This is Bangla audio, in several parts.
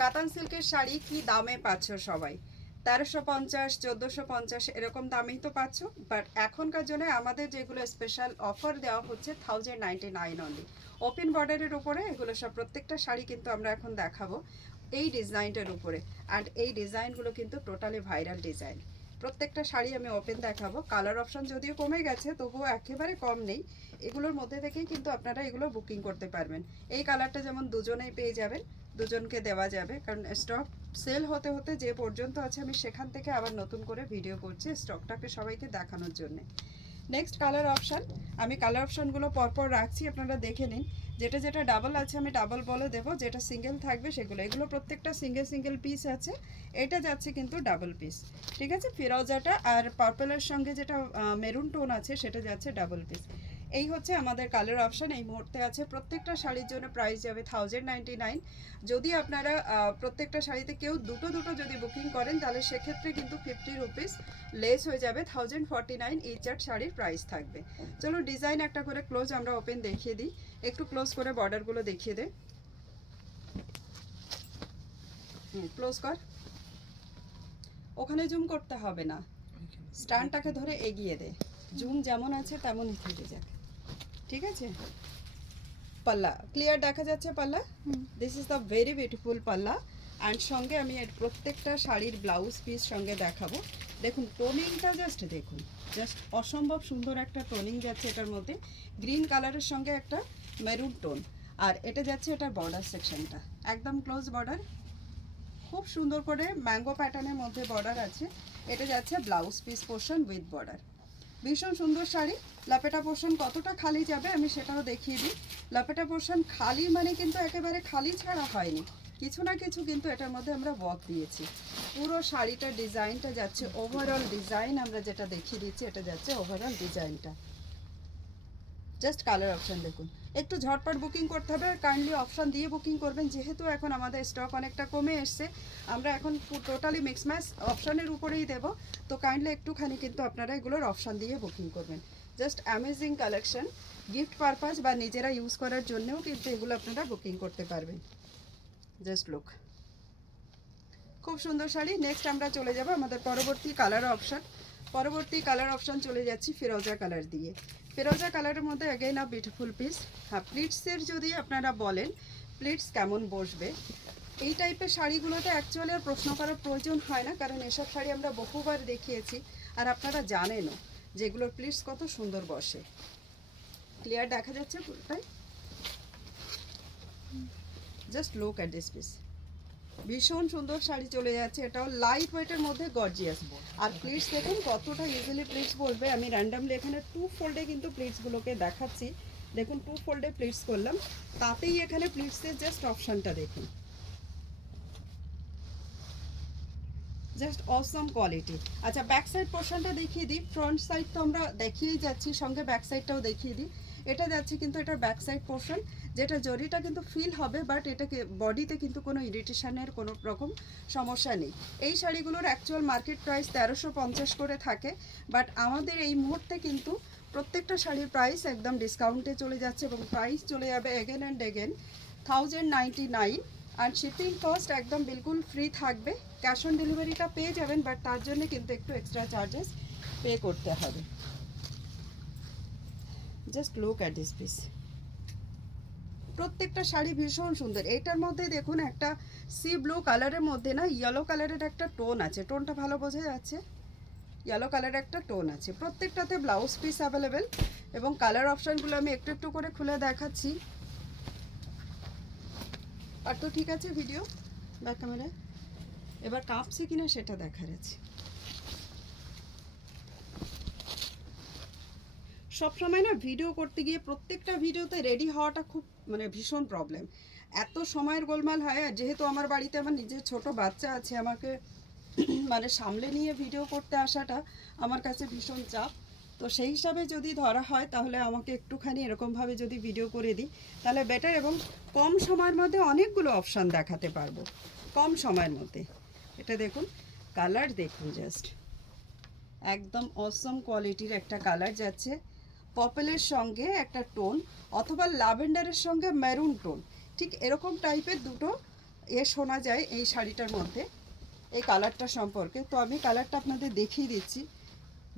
কাতান সিল্কের শাড়ি কি দামে পাচ্ছ সবাই? 1350, 1450 এরকম দামেই তো পাচ্ছ। বাট এখনকার জন্য আমাদের যেগুলো স্পেশাল অফার দেওয়া হচ্ছে 1099 অনলি। ওপেন বর্ডারের উপরে এগুলো সব প্রত্যেকটা শাড়ি কিন্তু আমরা এখন দেখাবো এই ডিজাইনটার উপরে। অ্যান্ড এই ডিজাইনগুলো কিন্তু টোটালি ভাইরাল ডিজাইন। প্রত্যেকটা শাড়ি আমি ওপেন দেখাবো। কালার অপশন যদিও কমে গেছে, তবুও একেবারে কম নেই। এগুলোর মধ্যে থেকেই কিন্তু আপনারা এগুলো বুকিং করতে পারবেন। এই কালারটা যেমন দুজনেই পেয়ে যাবেন, দুজনকে দেওয়া যাবে, কারণ স্টক সেল হতে হতে যে পর্যন্ত আছে আমি সেখান থেকে আবার নতুন করে ভিডিও করছি স্টকটাকে সবাইকে দেখানোর জন্যে। নেক্সট কালার অপশান, আমি কালার অপশানগুলো পরপর রাখছি, আপনারা দেখে নিন। যেটা যেটা ডাবল আছে আমি ডাবল বলে দেবো, যেটা সিঙ্গেল থাকবে সেগুলো। এগুলো প্রত্যেকটা সিঙ্গেল সিঙ্গেল পিস আছে, এটা যাচ্ছে কিন্তু ডাবল পিস। ঠিক আছে, ফিরোজাটা আর পার্পলের সঙ্গে যেটা মেরুন টোন আছে সেটা যাচ্ছে ডাবল পিস। এই হচ্ছে আমাদের কালার অপশান এই মুহূর্তে আছে। প্রত্যেকটা শাড়ির জন্য প্রাইস যাবে 1099। যদি আপনারা প্রত্যেকটা শাড়িতে কেউ দুটো দুটো যদি বুকিং করেন তাহলে সেক্ষেত্রে কিন্তু 50 রুপিস লেস হয়ে যাবে, 1049 এই চার্ট শাড়ির প্রাইস থাকবে। চলো ডিজাইন একটা করে ক্লোজ আমরা ওপেন দেখিয়ে দিই, একটু ক্লোজ করে বর্ডারগুলো দেখিয়ে দে। ক্লোজ কর, ওখানে জুম করতে হবে না, স্ট্যান্ডটাকে ধরে এগিয়ে দে, জুম যেমন আছে তেমনই থেকে যাক। ঠিক আছে, পাল্লা ক্লিয়ার দেখা যাচ্ছে পাল্লা? This is the very beautiful পাল্লা। অ্যান্ড সঙ্গে আমি এর প্রত্যেকটা শাড়ির ব্লাউজ পিস সঙ্গে দেখাবো। দেখুন টোনিংটা জাস্ট দেখুন, জাস্ট অসম্ভব সুন্দর একটা টোনিং যাচ্ছে এটার মধ্যে। গ্রিন কালারের সঙ্গে একটা মেরুন টোন, আর এটা যাচ্ছে এটার বর্ডার সেকশনটা একদম ক্লোজ বর্ডার, খুব সুন্দর করে ম্যাঙ্গো প্যাটার্নের মধ্যে বর্ডার আছে। এটা যাচ্ছে blouse piece portion with border. ভীষণ সুন্দর শাড়ি। লাপেটা পোর্শন কতটা খালি যাবে আমি সেটাও দেখিয়ে দিই। লাপেটা পোর্শন খালি মানে কিন্তু একেবারে খালি ছাড়া হয়নি, কিছু না কিছু কিন্তু এটার মধ্যে আমরা ওয়ার্ক দিয়েছি। পুরো শাড়িটার ডিজাইনটা যাচ্ছে ওভারঅল ডিজাইন, আমরা যেটা দেখিয়ে দিচ্ছি এটা যাচ্ছে ওভারঅল ডিজাইনটা। জাস্ট কালার অপশান দেখুন, একটু ঝটপট বুকিং করতে হবে, কাইন্ডলি অপশান দিয়ে বুকিং করবেন, যেহেতু এখন আমাদের স্টক অনেকটা কমে এসছে। আমরা এখন টোটালি মিক্স ম্যাচ অপশানের উপরেই দেব, তো কাইন্ডলি একটুখানি কিন্তু আপনারা এগুলোর অপশান দিয়ে বুকিং করবেন। Just amazing collection, gift purpose বা নিজেরা ইউজ করার জন্যও কিন্তু এগুলো আপনারা বুকিং করতে পারবেন। জাস্ট লুক, খুব সুন্দর শাড়ি। নেক্সট আমরা চলে যাব আমাদের পরবর্তী কালার অপশান। পরবর্তী কালার অপশান চলে যাচ্ছি ফিরোজা কালার দিয়ে। ফিরোজা কালারের মধ্যে অ্যাগেন আ বিউটিফুল পিস। হ্যাঁ, প্লিটসের যদি আপনারা বলেন প্লিটস কেমন বসবে, এই টাইপের শাড়িগুলোতে অ্যাকচুয়ালি আর প্রশ্ন করার প্রয়োজন হয় না, কারণ এসব শাড়ি আমরা বহুবার দেখিয়েছি আর আপনারা জানেনও যেগুলোর প্লিটস কত সুন্দর বসে। ক্লিয়ার দেখা যাচ্ছে পুরোটাই? Just look at this piece, ভীষণ সুন্দর শাড়ি চলে যাচ্ছে। এটাও লাইট ওয়েটের মধ্যে গর্জিয়াস। আর প্লিটস দেখুন কতটা ইজিলি প্লিটস বলবে। আমি র্যান্ডামলি এখানে 2 ফোল্ডে কিন্তু প্লিটসগুলোকে দেখাচ্ছি। দেখুন 2 ফোল্ডে প্লিটস করলাম, তাতেই এখানে প্লিটসের জাস্ট অপশানটা দেখুন, জাস্ট অসম কোয়ালিটি। আচ্ছা, ব্যাক সাইড পোর্শনটা দেখিয়ে দিই। ফ্রন্ট সাইড তো আমরা দেখিয়েই যাচ্ছি, সঙ্গে ব্যাক সাইডটাও দেখিয়ে দিই। এটা যাচ্ছে কিন্তু এটার ব্যাক সাইড পোর্শন, যেটা জরিটা কিন্তু ফিল হবে, বাট এটাকে বডিতে কিন্তু কোনো ইরিটেশনের কোনো রকম সমস্যা নেই। এই শাড়িগুলোর অ্যাকচুয়াল মার্কেট প্রাইস 1350 করে থাকে, বাট আমাদের এই মুহূর্তে কিন্তু প্রত্যেকটা শাড়ির প্রাইস একদম ডিসকাউন্টে চলে যাচ্ছে, এবং প্রাইস চলে যাবে এগেন অ্যান্ড এগেন 1099। আর শিপিং কস্ট একদম বিলকুল ফ্রি থাকবে। ক্যাশ অন ডেলিভারিটা পেয়ে যাবেন, বাট তার জন্য কিন্তু একটু এক্সট্রা চার্জেস পে করতে হবে। Just look at this piece, প্রত্যেকটা শাড়ি ভীষণ সুন্দর। এটার মধ্যে দেখুন একটা সি ব্লু কালারের মধ্যে না ইয়েলো কালারের একটা টোন আছে, টোনটা ভালো বোঝা যাচ্ছে, ইয়েলো কালারের একটা টোন আছে। প্রত্যেকটাতে ব্লাউজ পিস অ্যাভেলেবেল, এবং কালার অপশানগুলো আমি একটু একটু করে খুলে দেখাচ্ছি। আর তো ঠিক আছে ভিডিও ব্যাক ক্যামেরায়, এবার কাঁপছে কিনা সেটা দেখার আছে। সবসময় না ভিডিও করতে গিয়ে প্রত্যেকটা ভিডিওতে রেডি হওয়াটা খুব মানে ভীষণ প্রবলেম, এত সময়ের গোলমাল হয়। আর যেহেতু আমার বাড়িতে আমার নিজের ছোট বাচ্চা আছে, আমাকে মানে সামলে নিয়ে ভিডিও করতে আসাটা আমার কাছে ভীষণ চাপ। তো সেই হিসাবে যদি ধরা হয় তাহলে আমাকে একটুখানি এরকমভাবে যদি ভিডিও করে দিই তাহলে বেটার, এবং কম সময়ের মধ্যে অনেকগুলো অপশান দেখাতে পারবো কম সময়ের মধ্যে। এটা দেখুন কালার দেখুন, জাস্ট একদম অসম কোয়ালিটির একটা কালার যাচ্ছে। পার্পলের সঙ্গে একটা টোন, অথবা ল্যাভেন্ডারের সঙ্গে মেরুন টোন, ঠিক এরকম টাইপের দুটো শোনা যায় এই শাড়িটার মধ্যে এই কালারটা সম্পর্কে। তো আমি কালারটা আপনাদের দেখিয়ে দিচ্ছি,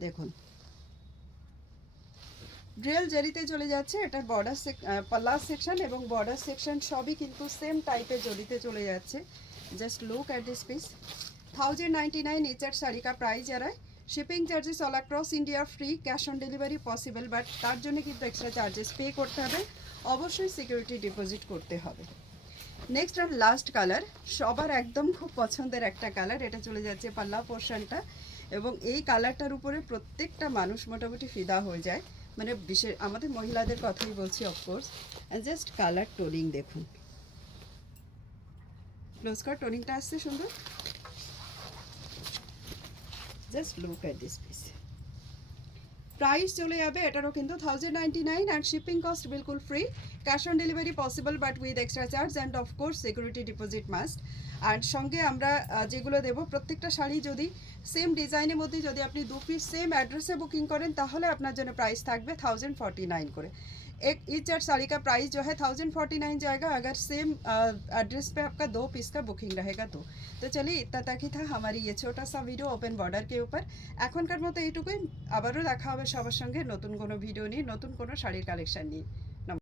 দেখুন রিয়েল জরিতে চলে যাচ্ছে, এটা বর্ডার পাল্লা সেকশন এবং বর্ডার সেকশন সবই কিন্তু সেম টাইপের জরিতে চলে যাচ্ছে। Just look at this piece. 1099 Eicher sari কা প্রাইস आ रहा है। Shipping charges all across India free, cash on delivery possible, but তার জন্য কিন্তু এক্সট্রা চার্জেস পে করতে হবে, অবশ্যই সিকিউরিটি ডিপোজিট করতে হবে। নেক্সট আর লাস্ট কালার, সবার একদম খুব পছন্দের একটা কালার, এটা চলে যাচ্ছে পাল্লা পোর্শনটা এবং এই কালারটার উপরে প্রত্যেকটা মানুষ মোটামুটি ফিদা হয়ে যায়, মানে বিশেষ আমাদের মহিলাদের কথাই বলছি অফকোর্স। জাস্ট কালার টোনিং দেখুন, ক্লোজ কার টোনিংটা আসছে সুন্দর। Just look at this piece. Price চলে যাবে এটারও কিন্তু 1099 অ্যান্ড শিপিং কস্ট বিলকুল ফ্রি, cash on delivery possible but with extra charge and of course security deposit must. আর সঙ্গে আমরা যেগুলো দেবো প্রত্যেকটা শাড়ি যদি সেম ডিজাইনের মধ্যে যদি আপনি 2 পিস সেম অ্যাড্রেসে বুকিং করেন তাহলে আপনার জন্য প্রাইস থাকবে 1049 করে। एक ईच और साड़ी का प्राइस जो है 1049 जाएगा अगर सेम एड्रेस पे आपका 2 पीस का बुकिंग रहेगा तो चलिए इतना तक ही था हमारी ये छोटा सा वीडियो ओपन बॉर्डर के ऊपर। এখনকার মতো এইটুকুই, আবারও দেখা হবে সবার সঙ্গে নতুন কোনো ভিডিও নিয়ে, নতুন কোনো শাড়ির কালেকশন নিয়ে।